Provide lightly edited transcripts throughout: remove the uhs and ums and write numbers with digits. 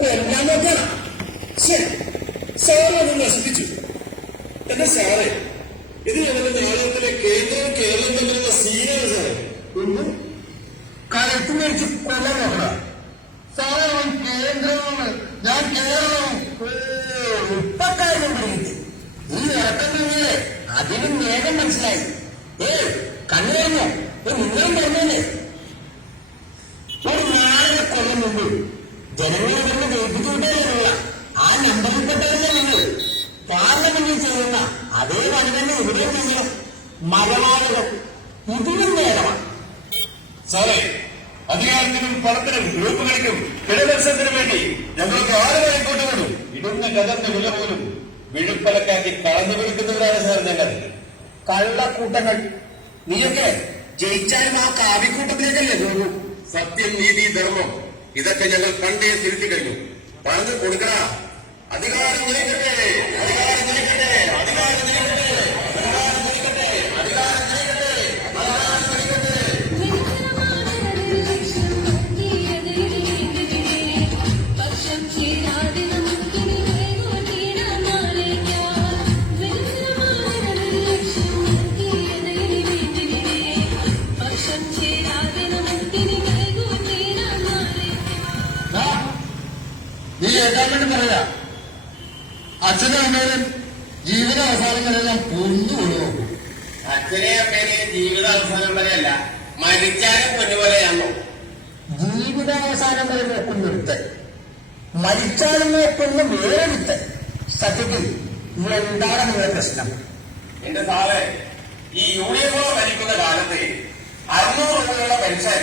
കൊല്ലാൻ നോക്കണം. സാറ് അത് നശിപ്പിച്ചു. എന്റെ സാറേ, ഇത് ഞങ്ങളുടെ നാടകത്തിലെ കേന്ദ്രവും കേരളം തമ്മിലുള്ള സീനാണ് സാറേ. ഒന്ന് കലത്ത് മേടിച്ച് കൊല്ലാൻ നോക്കണം. സാറേ, അവൻ കേന്ദ്രമാണ്, ഞാൻ കേരളവും. ഇപ്പക്കാര്യം പിടിക്കിട്ട് ഈ ഇറക്കം തന്നെയല്ലേ അതിനും വേഗം മനസ്സിലായി. കണ്ണു കഴിഞ്ഞോ? നിങ്ങളും പറഞ്ഞല്ലേ ഒരു നാളെ കൊല്ലം മുമ്പ് ജനങ്ങളെ തന്നെ ജയിപ്പിച്ചുവിട്ടേല്ല ആ നമ്പറിൽപ്പെട്ടവരല്ലേ നിങ്ങൾ പാർലമെന്റിൽ ചെയ്യുന്ന അതേ പണി തന്നെ ഇവിടെയും ചെയ്യണം. മരമാളുകൾ ഇതിനും നേരമാണ് സാറേ. അധികാരത്തിനും പണത്തിനും ഗ്രൂപ്പ് കളിക്കും കിടമത്സരത്തിനും വേണ്ടി ഞങ്ങൾക്ക് ആരും കൂട്ടുവിടും. ഇടുന്ന കഥന്റെ വില പോലും വിഴുപ്പലക്കാക്കി കളഞ്ഞു വിളിക്കുന്നവരാണ് സാർ ഞങ്ങൾ. കള്ളക്കൂട്ടങ്ങൾ. നീയൊക്കെ ജയിച്ചാലും ആ കാവിക്കൂട്ടത്തിലേക്കല്ലേ പോകും. സത്യം, നീതി, ധർമ്മം ഇതൊക്കെ ഞങ്ങൾ പണ്ടേ തിരുത്തി കഴിഞ്ഞു. പണം കൊടുക്കണ. അധികാരം നിലയ്ക്കട്ടെ, അധികാരം നിലയ്ക്കട്ടെ, അധികാരം നിലയ്ക്കട്ടെ, അധികാരം നിലയ്ക്കട്ടെ, അധികാരം നിലയ്ക്കട്ടെ, അധികാരം നിലയ്ക്കട്ടെ. നീ കേൾക്കാൻ വേണ്ടി പറയാ. അച്ഛനും അമ്മേനും ജീവിതാവസാനം വരെ ഞാൻ പൊന്നുകൊള്ളു നോക്കും. അച്ഛനെ അമ്മേനെ ജീവിതാവസാനം വരെയല്ല, മരിച്ചാലും പൊന്നുപോലെയാണോ? ജീവിതാവസാനം വരെ നോക്കുന്നിടത്ത് മരിച്ചാലും നോക്കുന്ന വേറെ വിത്ത്. സത്യത്തിൽ എന്താണ് നിങ്ങളുടെ പ്രശ്നം? എന്റെ സാറേ, ഈ യൂണിയനുകൾ ഭരിക്കുന്ന കാലത്ത് 600 രൂപയുള്ള പെൻഷൻ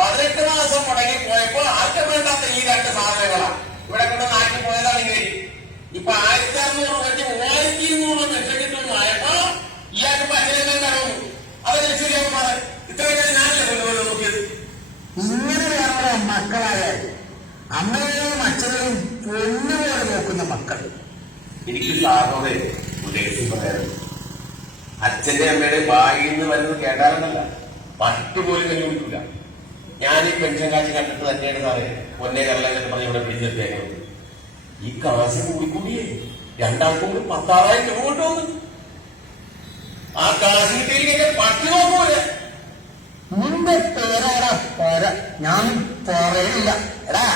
18 മാസം മുടങ്ങിപ്പോയപ്പോൾ ആർക്കും വേണ്ടാത്ത ഈ രണ്ട് സാധനങ്ങളാണ് ഇവിടെ കൊണ്ട് നാട്ടിൽ പോയതാണെങ്കിൽ ഇപ്പൊ 1600 രൂപയ്ക്ക് 3200 പെൻഷൻ കിട്ടുന്നതായപ്പോ ഇയാൾക്ക് പതിനെല്ലാം തടവും. അതൊക്കെ ശരിയാകുമാറ്. ഇത്രയൊക്കെ ഞാനല്ലേ കൊണ്ടുപോലെ നോക്കിയത്. ഇങ്ങനെയാണ് മക്കളായാൽ അമ്മയെയും അച്ഛനെയും പൊന്നുപോലെ നോക്കുന്ന മക്കൾ. എനിക്ക് സാറിനോട് ഉപദേശം പറയാറുണ്ട്. അച്ഛന്റെ അമ്മയുടെ ബാഗിൽ നിന്ന് വരുന്നത് കേട്ടാലെന്നല്ല, പട്ടുപോലും കഞ്ഞി കുടിക്കില്ല. ഞാൻ ഈ പെൻഷൻ കാശ് കണ്ടിട്ട് തന്നെയാണ് സാറേ ഒന്നേ കരളെന്ന് പറഞ്ഞ് ഇവിടെ പിടിച്ചെത്തിയേക്കുന്നത്. ഈ കാശ് കൂടിക്കൂടിയേ രണ്ടാൾക്കും കൂടി 10,000 രൂപ കൊണ്ടുവന്നു. ആ കാശ് കിട്ടിയില്ലെങ്കിൽ പട്ടി നോക്കൂലെ. നിന്റെ പേരാടാ പേര, ഞാൻ പറയില്ല. എടാ,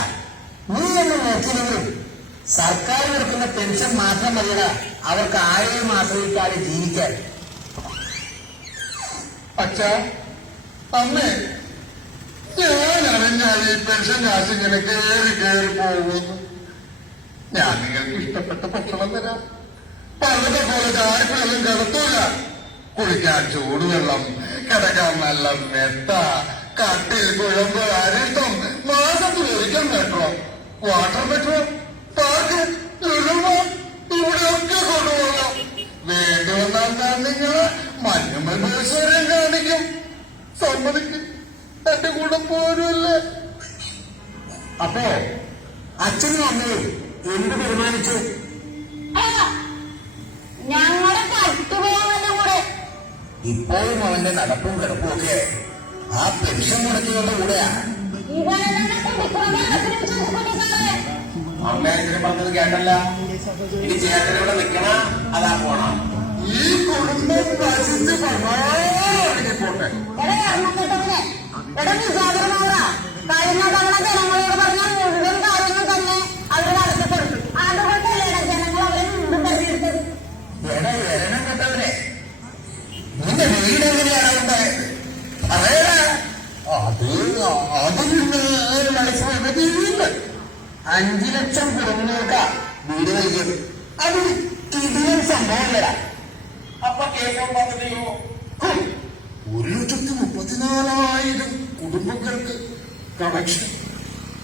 നീ എന്ന് നോക്കിയില്ലെങ്കിലും സർക്കാർ കൊടുക്കുന്ന പെൻഷൻ മാത്രം മതിയടാ അവർക്ക് ആരെയും ആശ്രയിക്കാതെ ജീവിക്കാൻ. അച്ഛാ, അമ്മേ, ഞാൻ അറിഞ്ഞാൽ ഈ പെൻഷൻ കാശ് ഇങ്ങനെ കയറി കയറി പോകുന്നു. ഞാൻ നിങ്ങൾക്ക് ഇഷ്ടപ്പെട്ട ഭക്ഷണം തരാം. പണ്ടത്തെ പോലെ ചായപ്പിടലും കിടത്തൂല. കുളിക്കാൻ ചൂടുവെള്ളം, കിടക്കാൻ നല്ല മെത്ത, കട്ടിൽ, കുഴമ്പ്, അരിഷ്ടം, മാസത്തിൽ ഒരിക്കൽ മെട്രോ, വാട്ടർ മെട്രോ, പാർക്ക്, ഇവിടെയൊക്കെ കൊണ്ടുപോകാം. വേണ്ടി വന്നാൽ നിങ്ങള് മഞ്ഞുമൽ മത്സരം കാണിക്കും. സമ്മതിക്കും, എന്റെ കൂടെ പോരുമല്ലേ. അപ്പോ അച്ഛനും അമ്മയും എന്ത് തീരുമാനിച്ചു? ഞങ്ങളെ പട്ടുപോകാന്റെ കൂടെ. ഇപ്പോഴും അവന്റെ നടപ്പും കിടപ്പും ഒക്കെ ആ പെൻഷൻ മുടക്കിയവരുടെ കൂടെയാ. അമ്മേനെ പറഞ്ഞത് കേട്ടല്ല. ഇനി ചേട്ടനിവിടെ നിൽക്കണ അതാ പോണം. ഈ കുടുംബം നശിച്ച് പോട്ടെ. കഴിഞ്ഞ തവണ ജനങ്ങളോട് പറഞ്ഞ മുഴുവൻ കാര്യങ്ങൾ തന്നെ അവർ നടത്തിക്കൊടുത്തു. അതുകൊണ്ടല്ലേ ജനങ്ങൾ അവരെ മുമ്പ് തെരഞ്ഞെടുത്തത്. എരണം കേട്ടവരെ, നിന്റെ വീട് എങ്ങനെയാണ് ഉണ്ടായത്? അതേടാ, അത് മനസ്സിലാക്കി വീട് 5 ലക്ഷം കുടുംബങ്ങൾക്ക് വീട് നൽകിയത്. അത് കിടിലൻ സംഭവമല്ലടാ. അപ്പൊ കേൾക്കാൻ പറഞ്ഞോ, 1,34,000 കുടുംബങ്ങൾക്ക് കണക്ഷൻ.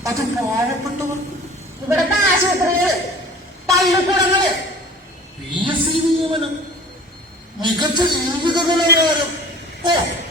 അത് പാവപ്പെട്ടവർക്ക്. ഇവിടുത്തെ ആശുപത്രികള്, പള്ളിക്കൂടങ്ങള്, PSC നിയമനം, മികച്ച ജീവിത നിലവാരം.